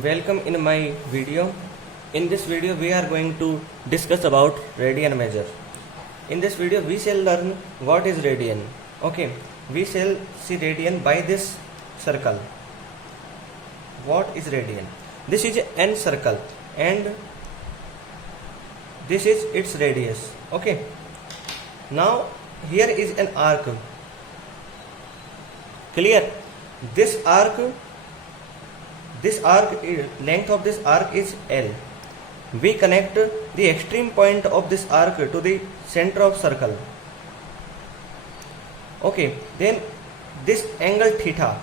Welcome in my video. In this video we are going to discuss about radian measure. In this video we shall learn what is radian. Okay, we shall see radian by this circle. What is radian? This is n circle and this is its radius. Okay, now here is an arc. Clear? This arc, length of this arc is L. We connect the extreme point of this arc to the center of circle. Okay, then this angle theta.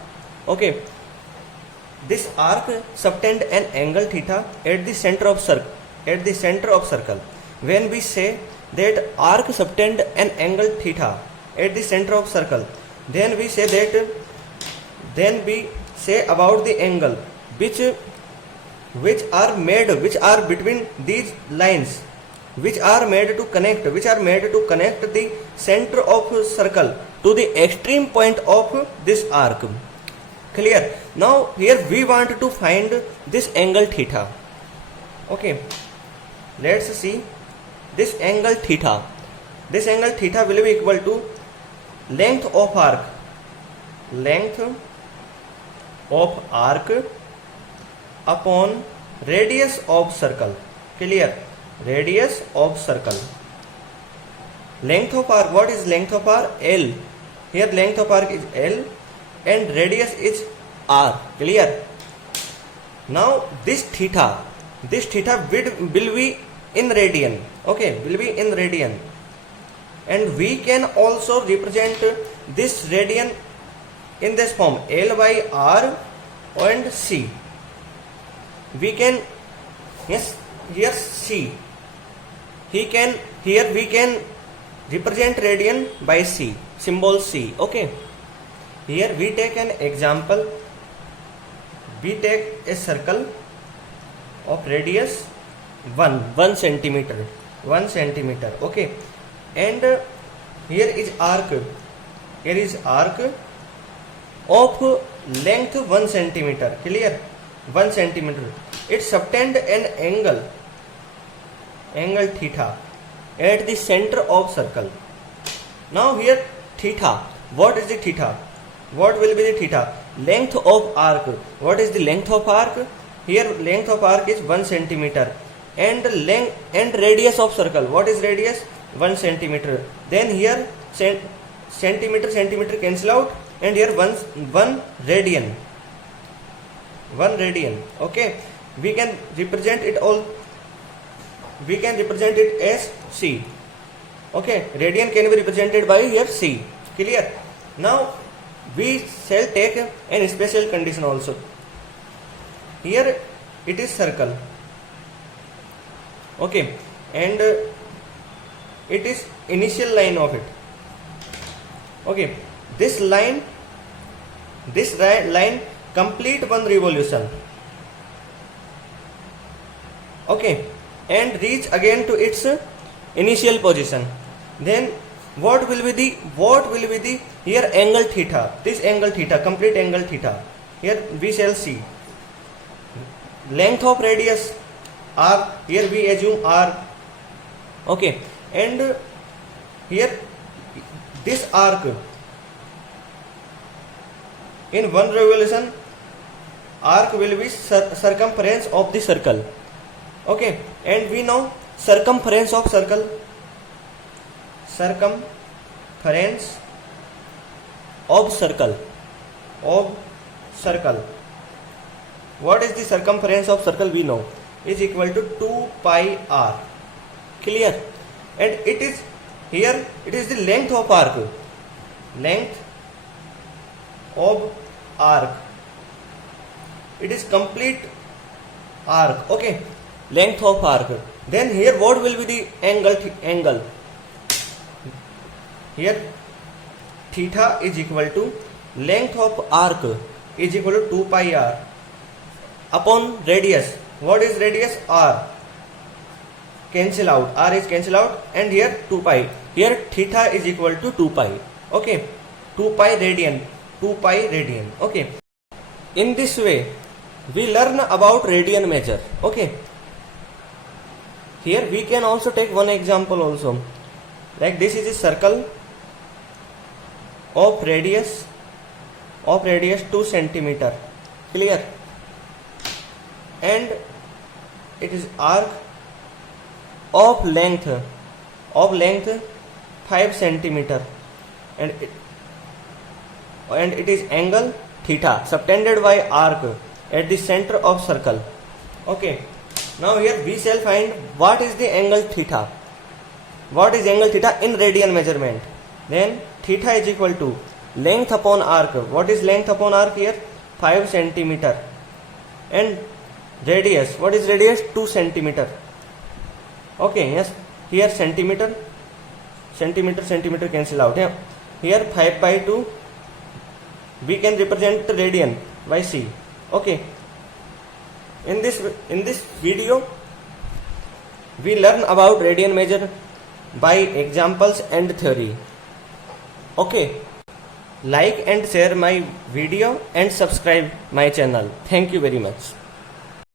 Okay, this arc subtend an angle theta at the center of circle. When we say that arc subtend an angle theta at the center of circle, then we say about the angle which are between these lines, which are made to connect the center of circle to the extreme point of this arc. Clear? Now here we want to find this angle theta. Okay, let's see this angle theta. This angle theta will be equal to length of arc upon radius of circle. Clear? Radius of circle. Length of arc, what is length of arc? L. Here length of arc is L and radius is R. Clear? Now this theta will be in radian. Okay, will be in radian. And we can also represent this radian in this form, L by R and C. We can, yes, here C. Here we can represent radian by C, symbol C. Okay. Here we take an example. We take a circle of radius 1 centimeter. Okay. And here is arc. Of length 1 centimeter. Clear? 1 centimeter. It subtend an angle theta at the center of circle. Now here theta. What is the theta? What will be the theta? Length of arc. What is the length of arc? Here length of arc is 1 centimeter. And length and radius of circle. What is radius? 1 centimeter. Then here centimeter cancel out. And here 1 radian. 1 radian. Okay, we can represent it as C. Okay, radian can be represented by here C. Clear? Now we shall take an special condition also. Here it is circle. Okay, and it is initial line of it. Okay, this line complete one revolution. Okay, and reach again to its initial position. Then what will be the here angle theta? This angle theta, complete angle theta. Here we shall see length of radius R. Here we assume R. Okay, and here this arc in one revolution, arc will be circumference of the circle. Okay, and we know circumference of circle. What is the circumference of circle? We know is equal to 2 pi r. Clear? And it is the length of arc. It is complete arc. Okay, length of arc. Then here what will be the angle? Here theta is equal to length of arc is equal to 2 pi r upon radius. What is radius? R. Cancel out. R is cancel out, and here 2 pi. Here theta is equal to 2 pi. Okay, 2 pi radian. Okay, in this way we learn about radian measure. Okay. Here we can also take one example also. Like this is a circle of radius 2 centimeter. Clear? And it is arc of length 5 centimeter, and it is angle theta subtended by arc at the center of circle. Okay. Now here we shall find what is the angle theta. What is angle theta in radian measurement? Then theta is equal to length upon arc. What is length upon arc here? 5 centimeter. And radius. What is radius? 2 centimeter. Okay, yes. Here centimeter cancel out. Yeah. Here 5 by 2. We can represent radian by C. Okay. In this video, we learn about radian measure by examples and theory. Okay. Like and share my video and subscribe my channel. Thank you very much.